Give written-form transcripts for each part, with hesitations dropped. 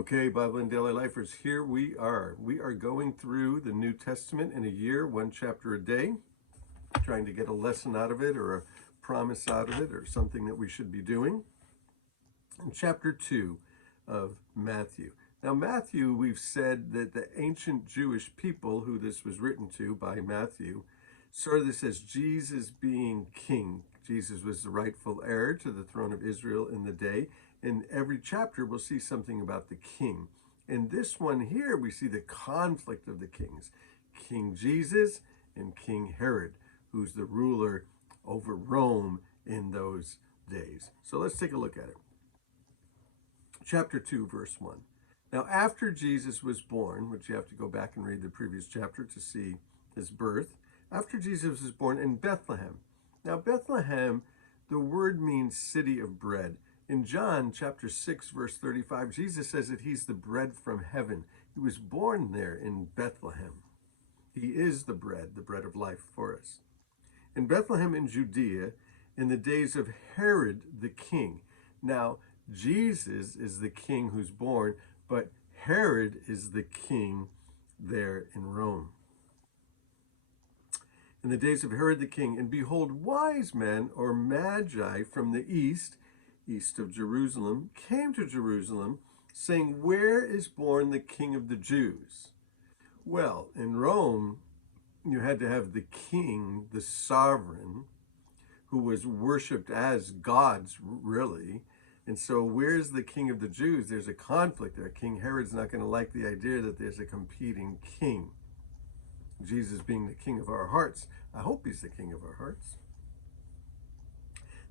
Okay, Bible and Daily Lifers, here we are. We are going through the New Testament in a year, one chapter a day, trying to get a lesson out of it or a promise out of it or something that we should be doing. In chapter 2 of Matthew. Now, Matthew, we've said that the ancient Jewish people who this was written to by Matthew saw this as Jesus being king. Jesus was the rightful heir to the throne of Israel in the day. In every chapter, we'll see something about the king. In this one here, we see the conflict of the kings, King Jesus and King Herod, who's the ruler over Rome in those days. So let's take a look at it. Chapter 2, verse 1. Now, after Jesus was born, which you have to go back and read the previous chapter to see his birth, after Jesus was born in Bethlehem. Now, Bethlehem, the word means city of bread. In John chapter 6, verse 35, Jesus says that he's the bread from heaven. He was born there in Bethlehem. He is the bread of life for us. In Bethlehem in Judea, in the days of Herod the king. Now, Jesus is the king who's born, but Herod is the king there in Rome. In the days of Herod the king, and behold, wise men or magi from the east of Jerusalem, came to Jerusalem, saying, "Where is born the King of the Jews?" Well, in Rome, you had to have the king, the sovereign, who was worshipped as gods, really. And so where's the king of the Jews? There's a conflict there. King Herod's not going to like the idea that there's a competing king. Jesus being the king of our hearts. I hope he's the king of our hearts.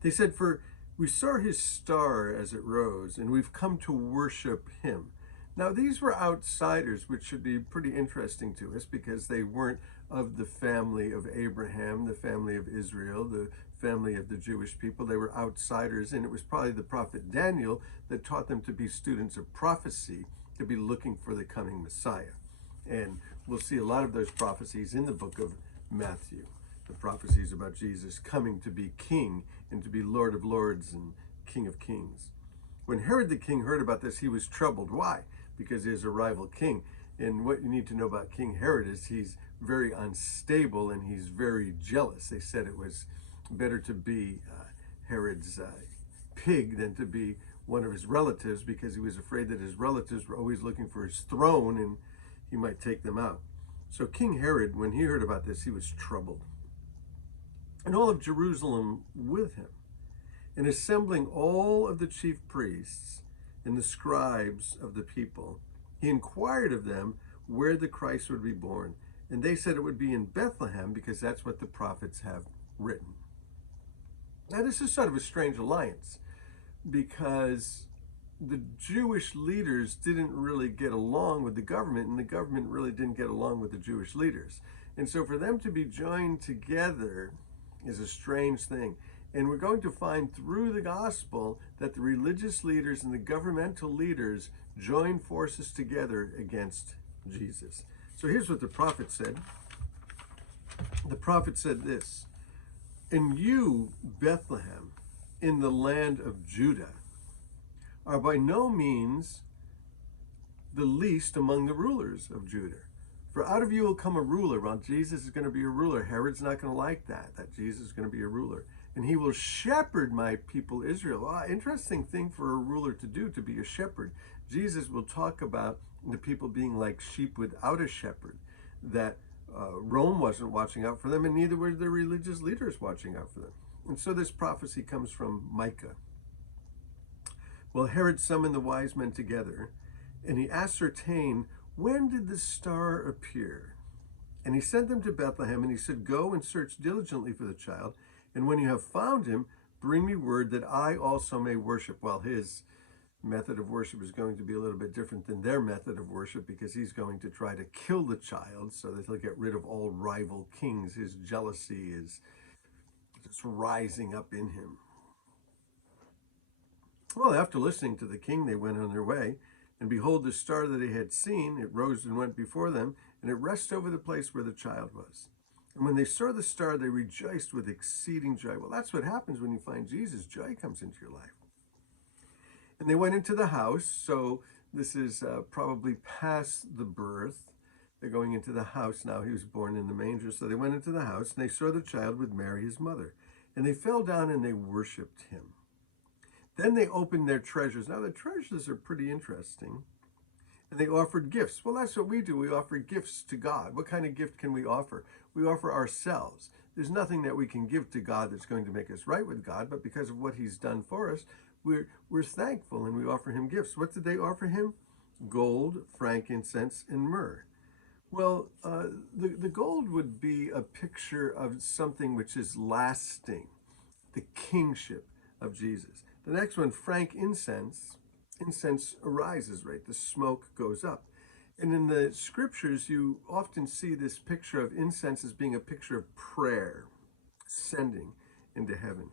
They said, "For we saw his star as it rose, and we've come to worship him." Now, these were outsiders, which should be pretty interesting to us because they weren't of the family of Abraham, the family of Israel, the family of the Jewish people. They were outsiders, and it was probably the prophet Daniel that taught them to be students of prophecy, to be looking for the coming Messiah. And we'll see a lot of those prophecies in the book of Matthew, the prophecies about Jesus coming to be king and to be Lord of lords and King of kings. When Herod the king heard about this, he was troubled. Why? Because he is a rival king. And what you need to know about King Herod is he's very unstable and he's very jealous. They said it was better to be Herod's pig than to be one of his relatives, because he was afraid that his relatives were always looking for his throne and he might take them out. So King Herod, when he heard about this, he was troubled. And all of Jerusalem with him. And assembling all of the chief priests and the scribes of the people, he inquired of them where the Christ would be born. And they said it would be in Bethlehem, because that's what the prophets have written. Now, this is sort of a strange alliance, because the Jewish leaders didn't really get along with the government, and the government really didn't get along with the Jewish leaders. And so for them to be joined together is a strange thing. And we're going to find through the gospel that the religious leaders and the governmental leaders joined forces together against Jesus. So here's what the prophet said. The prophet said this: "And you, Bethlehem, in the land of Judah, are by no means the least among the rulers of Judah. For out of you will come a ruler." Well, Jesus is going to be a ruler. Herod's not going to like that Jesus is going to be a ruler. "And he will shepherd my people Israel." Interesting thing for a ruler to do, to be a shepherd. Jesus will talk about the people being like sheep without a shepherd, that Rome wasn't watching out for them, and neither were the religious leaders watching out for them. And so this prophecy comes from Micah. Well, Herod summoned the wise men together, and he ascertained, when did the star appear? And he sent them to Bethlehem, and he said, "Go and search diligently for the child, and when you have found him, bring me word that I also may worship." Well, his method of worship is going to be a little bit different than their method of worship, because he's going to try to kill the child so that he'll get rid of all rival kings. His jealousy is just rising up in him. Well, after listening to the king, they went on their way. And behold, the star that they had seen, it rose and went before them, and it rested over the place where the child was. And when they saw the star, they rejoiced with exceeding joy. Well, that's what happens when you find Jesus. Joy comes into your life. And they went into the house. So This is probably past the birth. They're going into the house now. He was born in the manger. So they went into the house and they saw the child with Mary, his mother. And they fell down and they worshiped him. Then they opened their treasures. Now, the treasures are pretty interesting. And they offered gifts. Well, that's what we do. We offer gifts to God. What kind of gift can we offer? We offer ourselves. There's nothing that we can give to God that's going to make us right with God, but because of what he's done for us, we're thankful and we offer him gifts. What did they offer him? Gold, frankincense, and myrrh. Well, the gold would be a picture of something which is lasting, the kingship of Jesus. The next one, frankincense. Incense arises, right? The smoke goes up. And in the scriptures, you often see this picture of incense as being a picture of prayer, ascending into heaven.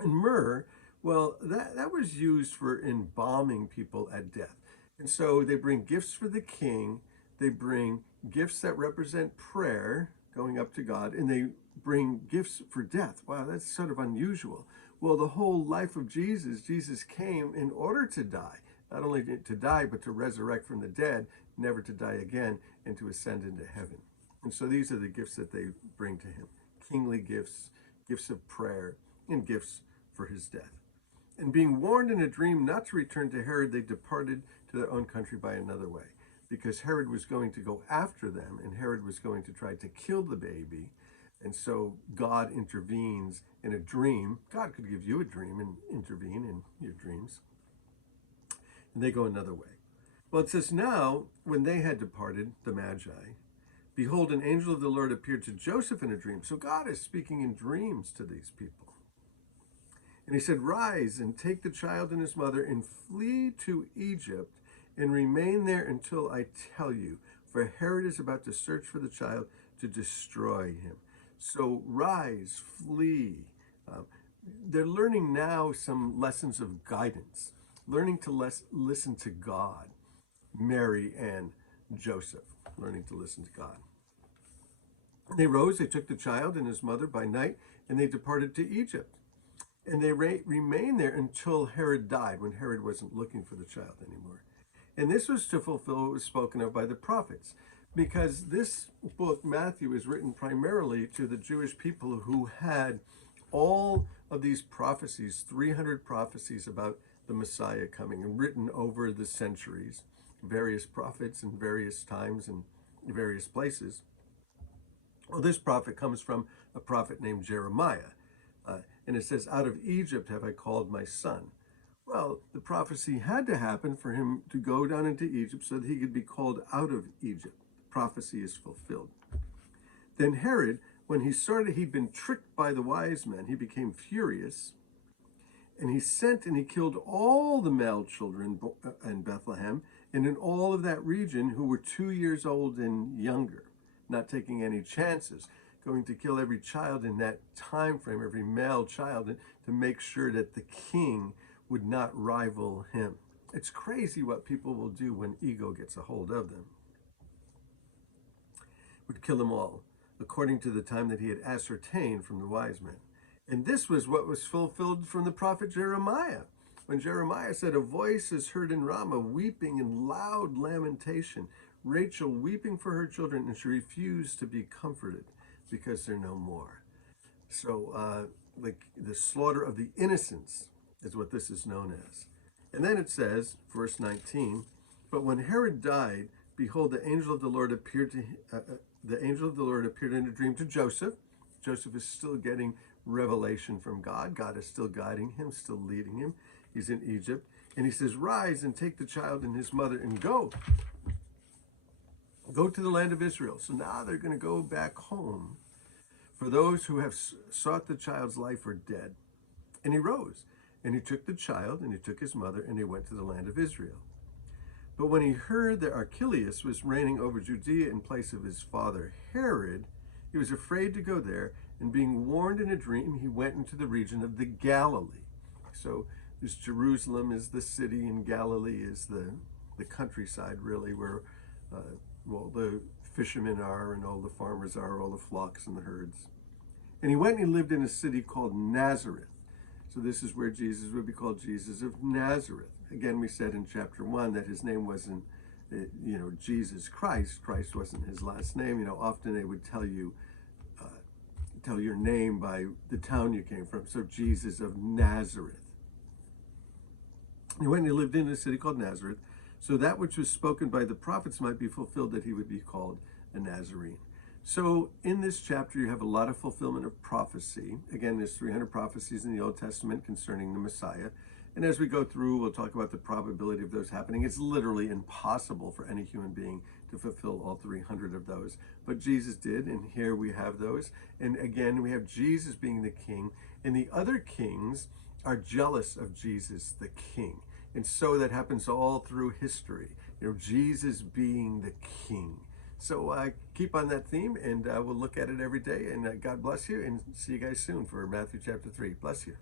And myrrh, well, that was used for embalming people at death. And so they bring gifts for the king, they bring gifts that represent prayer, going up to God, and they bring gifts for death. Wow, that's sort of unusual. Well, the whole life of Jesus came in order to die, not only to die, but to resurrect from the dead, never to die again, and to ascend into heaven. And so these are the gifts that they bring to him: kingly gifts, gifts of prayer, and gifts for his death. And being warned in a dream not to return to Herod, they departed to their own country by another way, because Herod was going to go after them, and Herod was going to try to kill the baby. And so God intervenes in a dream. God could give you a dream and intervene in your dreams. And they go another way. Well, it says, now, when they had departed, the Magi, behold, an angel of the Lord appeared to Joseph in a dream. So God is speaking in dreams to these people. And he said, rise and take the child and his mother and flee to Egypt and remain there until I tell you. For Herod is about to search for the child to destroy him. So rise, flee. They're learning now some lessons of guidance, learning to listen to God. Mary and Joseph, learning to listen to God. They rose, they took the child and his mother by night, and they departed to Egypt. And they remained there until Herod died, when Herod wasn't looking for the child anymore. And this was to fulfill what was spoken of by the prophets, because this book, Matthew, is written primarily to the Jewish people who had all of these prophecies, 300 prophecies about the Messiah coming, and written over the centuries, various prophets in various times and various places. Well, this prophet comes from a prophet named Jeremiah. And it says, out of Egypt have I called my son. Well, the prophecy had to happen for him to go down into Egypt so that he could be called out of Egypt. The prophecy is fulfilled. Then Herod, when he saw that he'd been tricked by the wise men, he became furious. And he sent and he killed all the male children in Bethlehem and in all of that region who were 2 years old and younger, not taking any chances, going to kill every child in that time frame, every male child, to make sure that the king would not rival him. It's crazy what people will do when ego gets a hold of them. Would kill them all, according to the time that he had ascertained from the wise men. And this was what was fulfilled from the prophet Jeremiah, when Jeremiah said, a voice is heard in Ramah, weeping in loud lamentation, Rachel weeping for her children, and she refused to be comforted because they're no more. So like the slaughter of the innocents is what this is known as. And then it says, verse 19, but when Herod died, behold, the angel of the Lord appeared in a dream to Joseph. Joseph is still getting revelation from God. God is still guiding him, still leading him. He's in Egypt. And he says, rise and take the child and his mother and go. Go to the land of Israel. So now they're going to go back home. For those who have sought the child's life are dead. And he rose, and he took the child, and he took his mother, and he went to the land of Israel. But when he heard that Archelaus was reigning over Judea in place of his father Herod, he was afraid to go there, and being warned in a dream, he went into the region of the Galilee. So there's Jerusalem is the city, and Galilee is the countryside, really, where the fishermen are, and all the farmers are, all the flocks and the herds. And he went and he lived in a city called Nazareth. So this is where Jesus would be called Jesus of Nazareth. again, we said in chapter 1 that his name wasn't, Jesus Christ. Christ wasn't his last name. Often they would tell your name by the town you came from. So Jesus of Nazareth. He went and he lived in a city called Nazareth, so that which was spoken by the prophets might be fulfilled, that he would be called a Nazarene. So in this chapter, you have a lot of fulfillment of prophecy. Again, there's 300 prophecies in the Old Testament concerning the Messiah. And as we go through, we'll talk about the probability of those happening. It's literally impossible for any human being to fulfill all 300 of those. But Jesus did, and here we have those. And again, we have Jesus being the king, and the other kings are jealous of Jesus, the king. And so that happens all through history, Jesus being the king. So keep on that theme, and we'll look at it every day. And God bless you, and see you guys soon for Matthew chapter 3. Bless you.